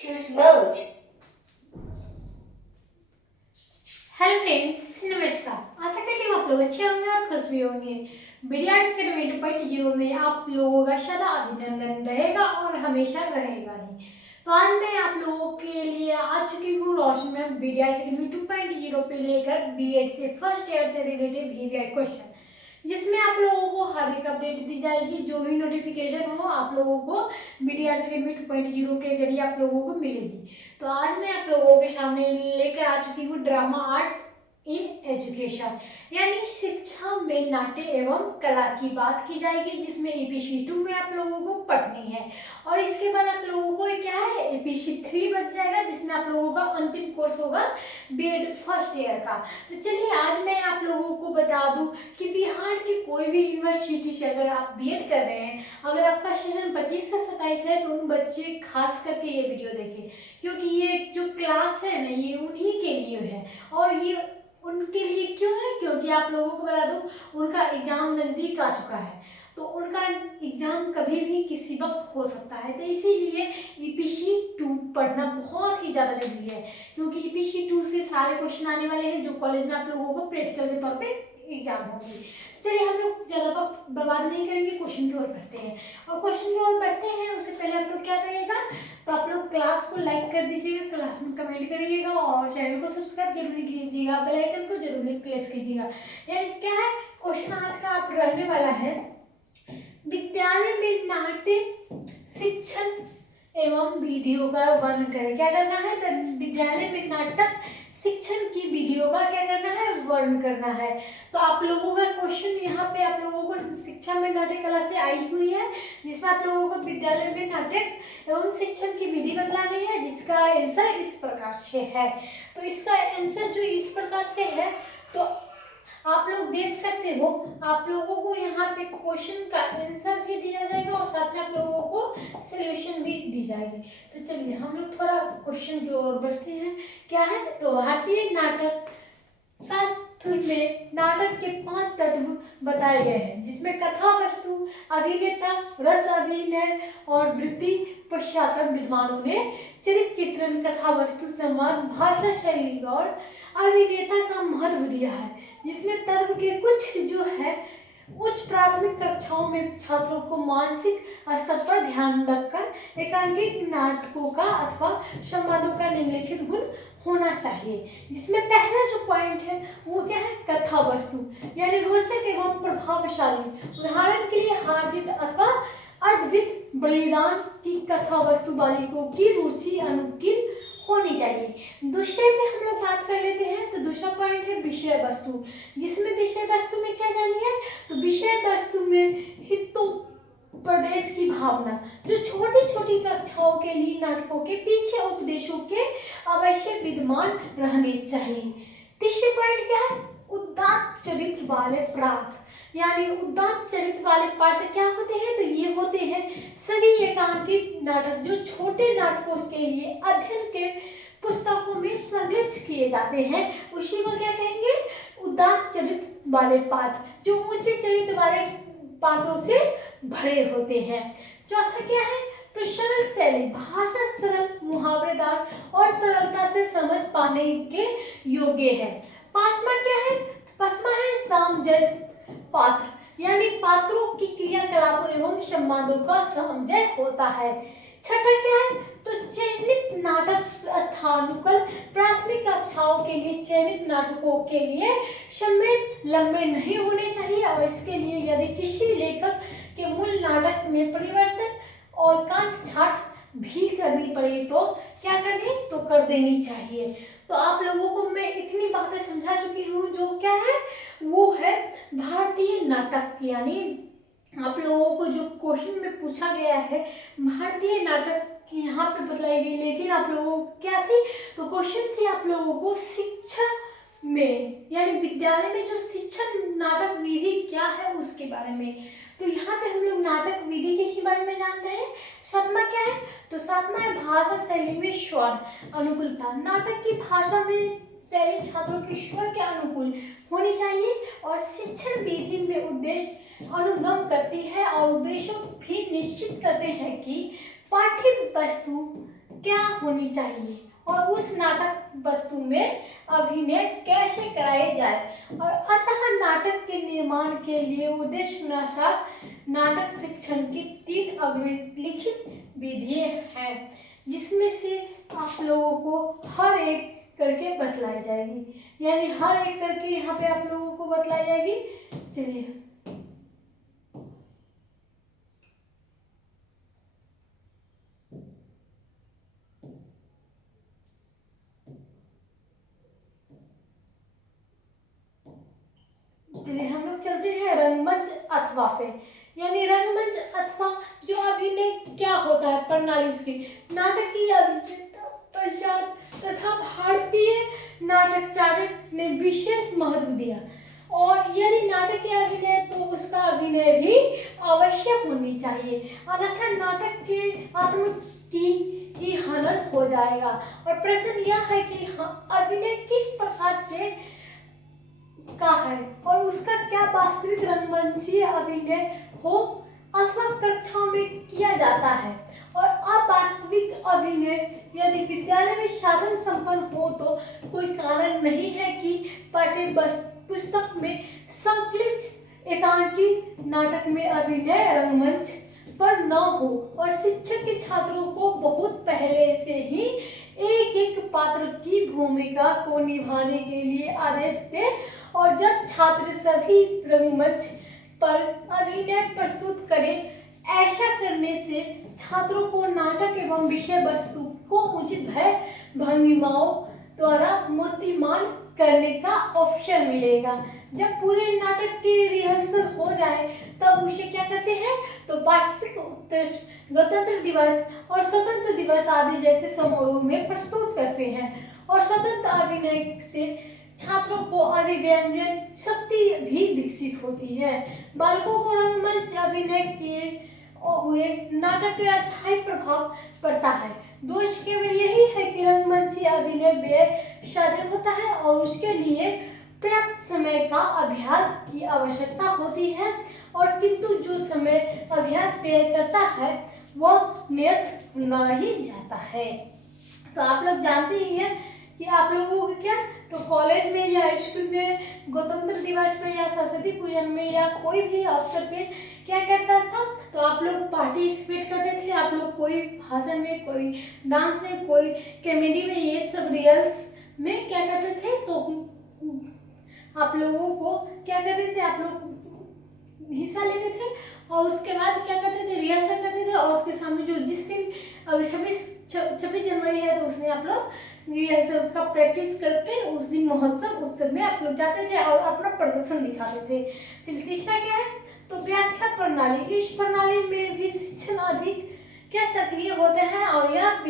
Mode. Hello friends, नमस्कार। आशा करती हूँ आप लोग अच्छे होंगे और खुश भी होंगे। बिलियर्ड्स अकेडमी 2.0 में आप लोगों का सदा अभिनंदन रहेगा और हमेशा रहेगा ही। तो आज मैं आप लोगों के लिए आ चुकी हूँ रोशनी में बिलियर्ड्स अकेडमी 2.0 पे लेकर बीएड से फर्स्ट ईयर से रिलेटेड वीवीआई क्वेश्चन, जिसमें आप लोगों को हर एक अपडेट दी जाएगी। जो भी नोटिफिकेशन हो आप लोगों को बीडीआर अकेडमी 2.0 के जरिए आप लोगों को मिलेगी। तो आज मैं आप लोगों के सामने लेकर आ चुकी हूँ ड्रामा आर्ट इन एजुकेशन, यानी शिक्षा में नाट्य एवं कला की बात की जाएगी, जिसमें ईपीसी 2 में आप लोगों को पढ़नी है। और इसके बाद आप लोगों को क्या है, ईपीसी 3 बच जाएगा, जिसमें आप लोगों का अंतिम कोर्स होगा बीएड फर्स्ट ईयर का। तो चलिए आज मैं आप लोगों को बता दूं कि बिहार की कोई भी यूनिवर्सिटी से अगर आप बीएड कर रहे हैं, अगर आपका सेशन 25 से 27 है, तो उन बच्चे खास करके ये वीडियो देखें, क्योंकि ये जो क्लास है ना, ये उन्हीं के लिए है। और ये उनके लिए क्यों है, क्योंकि आप लोगों को बता दूं उनका एग्जाम नज़दीक आ चुका है। तो उनका एग्जाम कभी भी किसी वक्त हो सकता है। तो इसीलिए ईपीसी 2 पढ़ना बहुत ही ज़्यादा जरूरी है, क्योंकि ईपीसी 2 से सारे क्वेश्चन आने वाले हैं जो कॉलेज में आप लोगों को प्रैक्टिकल के तौर पे एग्जाम होगी। चलिए हम लोग ज़्यादा वक्त बर्बाद नहीं करेंगे, क्वेश्चन की ओर बढ़ते हैं। और क्वेश्चन की ओर बढ़ते हैं उससे पहले आप लोग क्या करिएगा, तो आप लोग क्लास को लाइक कर दीजिएगा, क्लास में कमेंट करिएगा और चैनल को सब्सक्राइब जरूर कीजिएगा, बेल आइकन को जरूर प्रेस कीजिएगा। यानी क्या है, क्वेश्चन आज का आप रहने वाला है, विद्यालय में नाट्य शिक्षण एवं विधियों का वर्णन करें। क्या करना है, तो विद्यालय में नाटक शिक्षण की विधियों का क्या करना है, वर्णन करना है। तो आप लोगों का क्वेश्चन यहाँ पे आप लोगों को शिक्षा में नाट्य कला से आई हुई है, जिसमें आप लोगों को विद्यालय में नाटक एवं शिक्षण की विधि बतलानी है, जिसका आंसर इस प्रकार से है। तो इसका आंसर जो इस प्रकार से है, तो आप लोग देख सकते हो, आप लोगों को यहाँ पे क्वेश्चन का आंसर भी दिया जाएगा और साथ में आप लोगों को सॉल्यूशन भी दी जाएगी। तो चलिए हम लोग थोड़ा क्वेश्चन की ओर बढ़ते हैं। क्या है, तो भारतीय नाटक शास्त्र में नाटक के 5 तत्व बताए गए हैं, जिसमें कथा वस्तु, अभिनेता, रस अभिनय और वृत्ति पश्चात विद्वानों ने चरित्र चित्रण, कथा वस्तु, संवाद, भाषा शैली और अभिनेता का महत्व दिया है, जिसमें तर्क के कुछ जो है उच्च प्राथमिक कक्षाओं में छात्रों को मानसिक स्तर पर ध्यान रखकर एकांकिक नाटकों का अथवा संवादों का निम्नलिखित गुण होना चाहिए। जिसमें पहला जो पॉइंट है वो क्या है, कथा वस्तु, यानी रोचक एवं प्रभावशाली। उदाहरण के लिए हार जीत अथवा अद्भुत बलिदान की कथा वस्तु बालिकों की रुचि अनुकूल होनी चाहिए। दूसरे में हम लोग बात कर लेते हैं, तो दूसरा पॉइंट है विषय वस्तु, जिसमें विषय वस्तु में क्या जानी है, तो विषय वस्तु में हितों प्रदेश की भावना, जो छोटी छोटी कक्षाओं के लिए नाटकों के पीछे उपदेशों के अवश्य विद्यमान रहने चाहिए। तीसरे पॉइंट क्या है, उदात्त चरित्र वाले पात्र, यानी उदात्त चरित्र वाले पात्र क्या होते हैं, तो ये होते हैं सभी एकांकिक नाटक जो छोटे नाटकों के लिए अध्ययन के पुस्तकों में संग्रहित किए जाते हैं, उसी को क्या कहेंगे, उदात्त चरित्र वाले पात्र, जो ऊंचे चरित्र वाले पात्रों से भरे होते हैं। चौथा क्या है, तो सरल शैली, भाषा सरल, मुहावरेदार और सरलता से समझ पाने के योग्य है। पांचवा क्या है, पांचवा है सामंजस्य पात्र, यानी पात्रों की क्रियाकलापों एवं संवादों का सामंजस्य होता है। छठा क्या है, तो चयनित नाटक स्थानुकल, प्राथमिक कक्षाओं के लिए चयनित नाटकों के लिए समय लंबे नहीं होने चाहिए, और इसके लिए यदि किसी लेखक के मूल नाटक में परिवर्तन और काट छाट भी करनी पड़े तो क्या करनी, तो कर देनी चाहिए। तो आप लोगों को मैं इतनी बातें समझा चुकी हूँ, जो क्या है वो है भारतीय नाटक, यानी आप लोगों को जो क्वेश्चन में पूछा गया है भारतीय नाटक यहाँ पे बतलाई गई, लेकिन आप लोगों को क्या थी, तो क्वेश्चन थी आप लोगों को शिक्षा में, यानी विद्यालय में जो शिक्षण नाटक विधि क्या है उसके बारे में। तो यहाँ पे हम लोग नाटक विधि के ही बारे में जानते हैं। सातवां क्या है, तो सातवां है भाषा शैली में स्वर अनुकूलता, नाटक की भाषा में शैली छात्रों के स्वर के अनुकूल होनी चाहिए, और शिक्षण विधि में उद्देश्य अनुगम करती है और उद्देश्यों भी निश्चित करते हैं कि पाठ्य वस्तु क्या होनी चाहिए और उस नाटक वस्तु में अभिनय कैसे कराए जाए। और अतः नाटक के निर्माण के लिए उद्देश्यानुसार नाटक शिक्षण की 3 अभिलिखित विधियां हैं, जिसमें से आप लोगों को हर एक करके बतलाई जाएगी, यानी हर एक करके यहाँ पे आप लोगों को बतलाई जाएगी। चलिए चलिए हम लोग चलते हैं रंगमंच अथवा पे। यानी रंगमंच अथवा जो अभिनय क्या होता है प्रणाली उसकी, नाटकीय अभिनेता पश्चात तथा भारतीय नाटक चारक ने विशेष महत्व दिया। और यदि नाटक के अभिनय तो उसका अभिनय भी अवश्य होनी चाहिए, अन्यथा नाटक के आत्म की हनन हो जाएगा। और प्रश्न यह है कि अभिनय किस प्रकार से का है और उसका क्या वास्तविक रंगमंचीय अभिनय हो अथवा कक्षाओं में किया जाता है। और अवास्तविक अभिनय यदि विद्यालय में साधन संपन्न हो तो कोई कारण नहीं है कि पाठ्य पुस्तक में संकलित एकांकी नाटक में अभिनय रंगमंच पर न हो। और शिक्षक के छात्रों को बहुत पहले से ही एक एक पात्र की भूमिका को निभाने के लिए आदेश दे, और जब छात्र सभी रंगमंच पर अभिनय प्रस्तुत करें, ऐसा करने से छात्रों को नाटक एवं विषय वस्तु को उचित भय भंगिमाओं द्वारा मूर्तिमान करने का अवसर मिलेगा। जब पूरे नाटक की रिहर्सल हो जाए तब उसे क्या कहते हैं, तो वार्षिक उत्सव, गणतंत्र दिवस और स्वतंत्र दिवस आदि जैसे समारोह में प्रस्तुत करते हैं। और स्वतंत्र अभिनय से छात्रों को अभिव्यंजन शक्ति भी विकसित होती है। बालकों को रंगमंच अभिनय किए हुए नाटक का अस्थायी प्रभाव पड़ता है। दोष केवल यही है कि रंगमंची अभिनय व्यय साधन होता है और उसके लिए पर्याप्त समय का अभ्यास की आवश्यकता होती है। और किंतु जो समय अभ्यास व्यय करता है वह व्यर्थ न ही जाता है। तो आप लोग जानते ही हैं कि आप लोगों को क्या, तो कॉलेज में या स्कूल में गणतंत्र दिवस पे या सरस्वती पूजन में या कोई भी अवसर पे क्या कहता था, तो आप लोग पार्टिसिपेट करते थे। आप लोग कोई भाषण में, कोई डांस में, कोई कॉमेडी में, ये सब रिहर्स में क्या करते थे, तो आप लोगों को क्या करते थे, आप लोग हिस्सा लेते थे और उसके बाद क्या करते थे, रिहर्सल करते थे। और उसके सामने जो जिस दिन 26 जनवरी है तो उसमें आप लोग रिहर्सल का प्रैक्टिस करके उस दिन महोत्सव उत्सव में आप लोग जाते थे और अपना प्रदर्शन दिखाते थे। चलिए तीसरा क्या है, तो व्याख्या प्रणाली। इस प्रणाली में भी शिक्षण अधिक क्या सक्रिय होते हैं और यह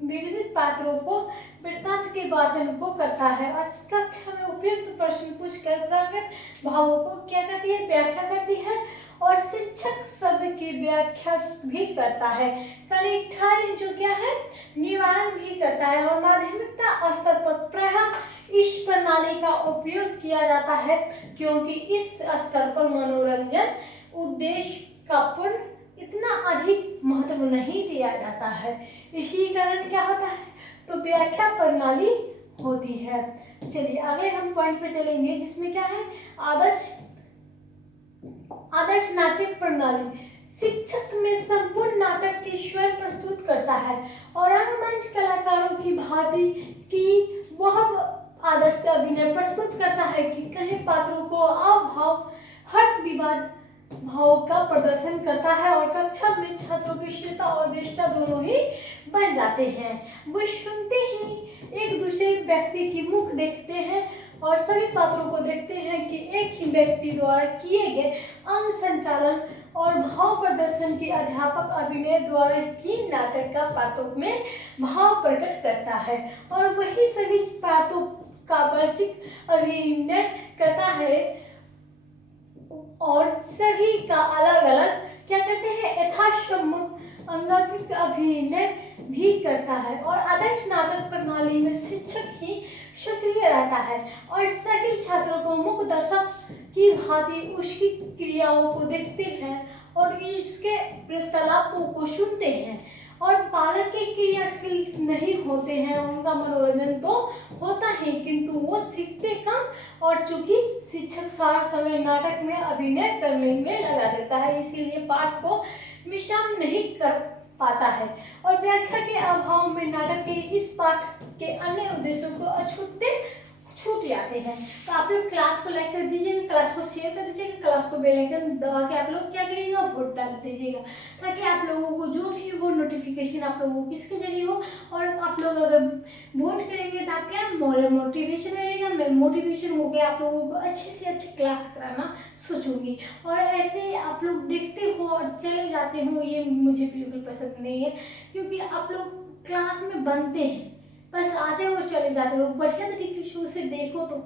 विविध पात्रों को वृत्तांत के वाचन को करता है। कक्षा में उपयुक्त प्रश्न पूछकर प्राकृत भावों को क्या करती है, व्याख्या करती है। और शिक्षक शब्द की व्याख्या भी करता है, कनिष्ठाई जो क्या है, निवारण भी करता है। और माध्यमिकता स्तर पर प्रायः इस प्रणाली का उपयोग किया जाता है, क्योंकि इस स्तर पर मनोरंजन उद्देश्य का पूर्ण इतना अधिक महत्व नहीं दिया जाता है। इसी कारण क्या होता है, तो व्याख्या प्रणाली होती है। चलिए अगले हम पॉइंट पे चलेंगे, जिसमें क्या है, आदर्श नाट्य प्रणाली। शिक्षक में संपूर्ण नाटक की स्वयं प्रस्तुत करता है और रंगमंच कलाकारों की भांति की वह आदर्श अभिनय प्रस्तुत करता है कि कई पात्रों को अभाव हर्ष विवाद भाव का प्रदर्शन करता है। और कक्षा में छात्रों की श्रोता और दृष्टा दोनों ही बन जाते हैं। वो सुनते ही एक दूसरे व्यक्ति की मुख देखते हैं और सभी पात्रों को देखते हैं कि एक ही व्यक्ति द्वारा किए गए अंग संचालन और भाव प्रदर्शन की अध्यापक अभिनय द्वारा ही नाटक का पात्रों में भाव प्रकट करता है। और वही सभी पात्रों का वाचिक अभिनय करता है और सभी का अलग अलग क्या करते हैं, यथासंभव अंगांकित अभिनय भी करता है। और आदर्श नाटक प्रणाली में शिक्षक ही सक्रिय रहता है और सभी छात्रों को मुख्य दर्शक की भांति उसकी क्रियाओं को देखते हैं और इसके वार्तालापों को सुनते हैं। और बालक के क्रियाशील नहीं होते हैं, उनका मनोरंजन तो होता है किंतु वो सीखते कम, और चूंकि शिक्षक सारा समय नाटक में अभिनय करने में लगा देता है इसीलिए पाठ को विश्राम नहीं कर पाता है, और व्याख्या के अभाव में नाटक के इस पाठ के अन्य उद्देश्यों को छूट जाते हैं। तो आप लोग क्लास को लाइक कर दीजिएगा, क्लास को शेयर कर दीजिएगा, क्लास को बेल आइकन दबा के आप लोग क्या करिएगा, वोट डाल दीजिएगा, ताकि आप लोगों को जो भी हो नोटिफिकेशन आप लोगों को किसके जरिए हो। और आप लोग अगर वोट करेंगे तो आप क्या मोटिवेशन रहेगा, मोटिवेशन हो गया, आप लोगों को अच्छे से अच्छी क्लास कराना सोचूंगी। और ऐसे आप लोग देखते हो और चले जाते हो, ये मुझे बिल्कुल पसंद नहीं है, क्योंकि आप लोग क्लास में बनते हैं, बस आते हो और चले जाते हो। बढ़िया तरीके से उसे देखो, तो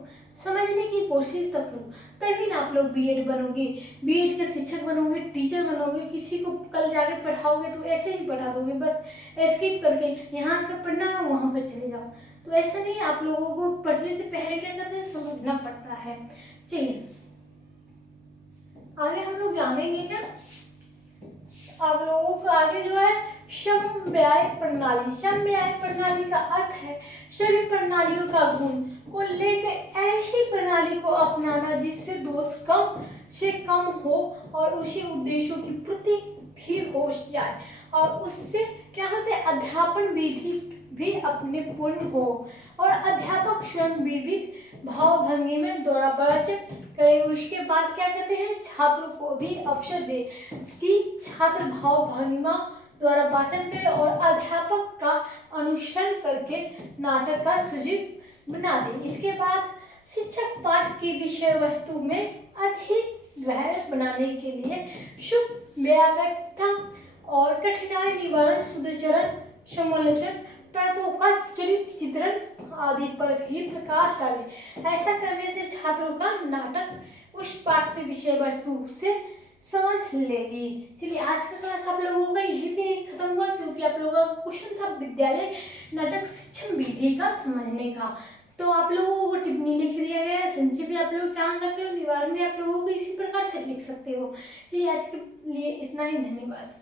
समझने की कोशिश तक करो, तभी ना आप लोग बीएड बनोगे, बीएड के शिक्षक बनोगे, टीचर बनोगे। किसी को कल जाके पढ़ाओगे तो ऐसे ही पढ़ा दोगे, बस स्किप करके यहाँ का पढ़ना है वहाँ पर चले जाओ। तो ऐसा नहीं, आप लोगों को पढ़ने से पहले क्या करते हैं, समझना पड़ता है। चलिए आगे हम लोग जानेंगे क्या, आप लोगों को आगे जो है समव्यय प्रणाली। समव्यय प्रणाली का अर्थ है सभी प्रणालियों का गुण को लेकर ऐसी प्रणाली को अपनाना जिससे दोष कम से कम हो और उसी उद्देश्यों की पूर्ति भी हो जाए, और उससे क्या होता है, अध्यापन विधि भी अपने पूर्ण हो, और अध्यापक स्वयं विविध भावभंगी में द्वारा प्रवचन करे। उसके बाद क्या कहते हैं, छात्रों को भी अवसर दे कि छात्र भावभंगिमा द्वारा वाचन करे और अध्यापक का अनुसरण करके नाटक का सुजीव बना दे। इसके बाद शिक्षक पाठ की विषय वस्तु में अधिक गहर बनाने के लिए शुभ व्याख्या और कठिनाई निवारण, शुद्धचरण, समालोचन, तर्कों का चरित्र चित्रण आदि पर भी प्रकाश डाले। ऐसा करने से छात्रों का नाटक उस पाठ से विषय वस्तु से समझ लेगी। चलिए आज का क्लास आप लोगों का यहीं पे खत्म हुआ, क्योंकि आप लोगों का क्वेश्चन था विद्यालय नाटक शिक्षण विधि का समझने का। तो आप लोगों को टिप्पणी लिख दिया गया है, संक्षेप भी आप लोग जान सकते हो, निवारण भी आप लोगों को इसी प्रकार से लिख सकते हो। चलिए आज के लिए इतना ही, धन्यवाद।